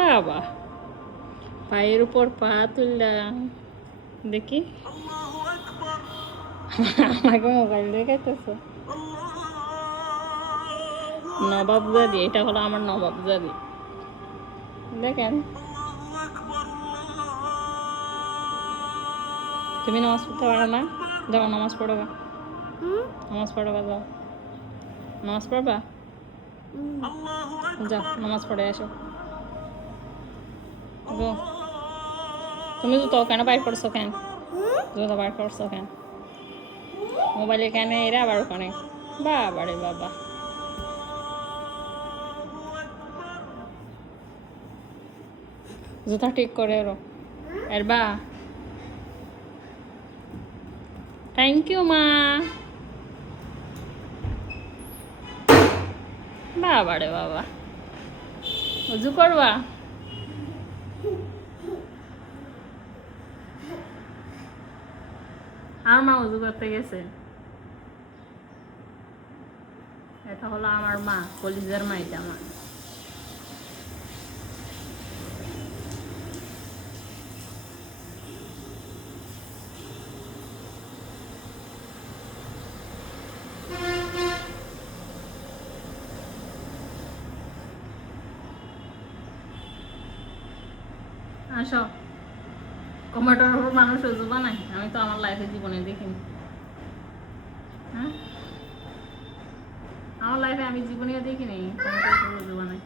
বাবা, পায়ের উপর পা তুললাম, দেখি। আমাকে মোবাইল দেখাইতেছ? নবাবজাদি, এটা হলো আমার নবাবজাদি। দেখেন, তুমি নামাজ পড়তে পারো না? যাও নামাজ পড়বা, নামাজ পড়বা, যাও নামাজ পড়বা, যাও নামাজ পড়ে আসো। গো, তুমি জুতো কেন বাইর করছো? কেন জুতো বাইর করছো? কেন মোবাইলে কেন? এরা আবার ওখানে, বাবা রে বাবা। জুতা ঠিক করে এরো এরবা। থ্যাংক ইউ মা। বাবা রে বাবা, উজু করবা? আর মা উজু করতে গেছে। এটা হলো আমার মা, কলিজার মা, এটা আমার। আসো, টমেটোর উপর মানুষ উজু বানায়? আমি তো আমার লাইফে জীবনে দেখিনি। হ্যাঁ, আমার লাইফে আমি জীবনেও দেখিনি টমেটোর উপর উজু বানায়।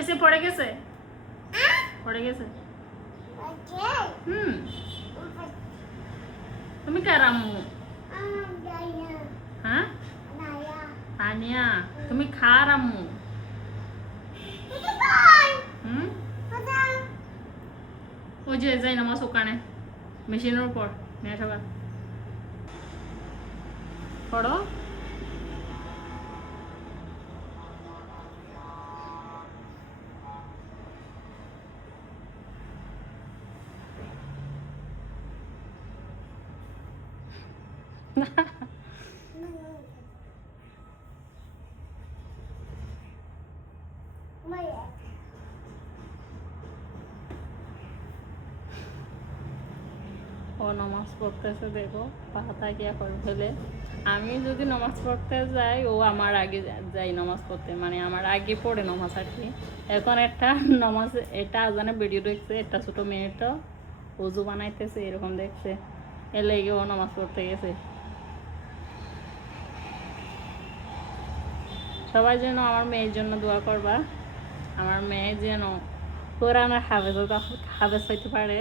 এসে পড়ে গেছে, পড়ে গেছে। হুম, তুমি কার আম্মু? হ্যাঁ, তানিয়া, তুমি খার আম্মু? হুম, ওই যে যাই নামাজ ওখানে মেশিনের উপর নিয়ে সবাই পড়ো। ও নামাজ পড়তেছে, দেখো পাতা কি করে ফেলে। আমি যদি নামাজ পড়তে যাই, ও আমার আগে যাই নামাজ পড়তে, মানে আমার আগে পড়ে নামাজ আর কি। এখন একটা নামাজ, এটা আজানে ভিডিও দেখছে, একটা ছোটো মেয়েটা উজু বানাইতেছে, এরকম দেখছে, এর লেগে ও নামাজ পড়তে গেছে। সবাই যেন আমার মেয়ের জন্য দোয়া করবা, আমার মেয়ে যেন কোরআনের হাফেজ হইতে পারে।